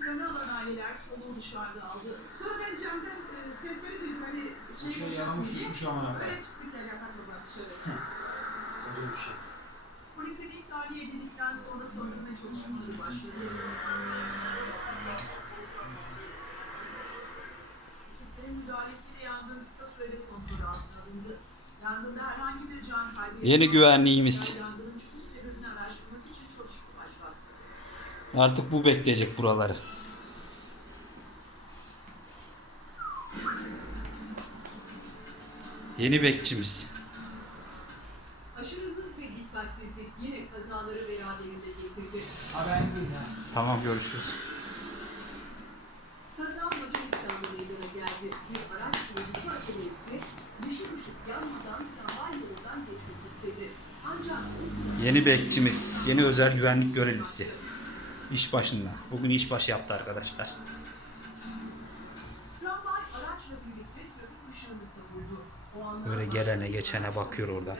çocuklarını alan aileler soluğu dışarıda aldı. Sonra ben camdan sesleri duydum hani O şey yaramış yutmuş amına koyayım. öyle çıktık ya kapatmadan dışarı. Öyle bir şey. Poliklinik tahliye edildikten sonra söndürme çalışmaları başladı. Ekiplerin müdahalesiyle yangın kısa sürede kontrol altına alındı. Yangında herhangi bir can kaybı Yeni güvenliğimiz. yangının çıkış sebebini araştırmak için çalışma başlattı. Artık bu bekleyecek buraları. Yeni bekçimiz. Aşırı hız ve dikkatsizlik yine kazaları beraberinde getirdi. Haber değil ha. Tamam, görüşürüz. Kaza Macaristan'da meydana geldi. Bir araç sürücüsü acele etti. Yeşil ışık yanmadan tramvay yolundan geçmek istedi. Ancak Yeni bekçimiz, yeni özel güvenlik görevlisi. İş başında. Bugün işbaşı yaptı arkadaşlar. tramvay araçla birlikte trafik ışığını savurdu. O anda Böyle gelene geçene bakıyor orada.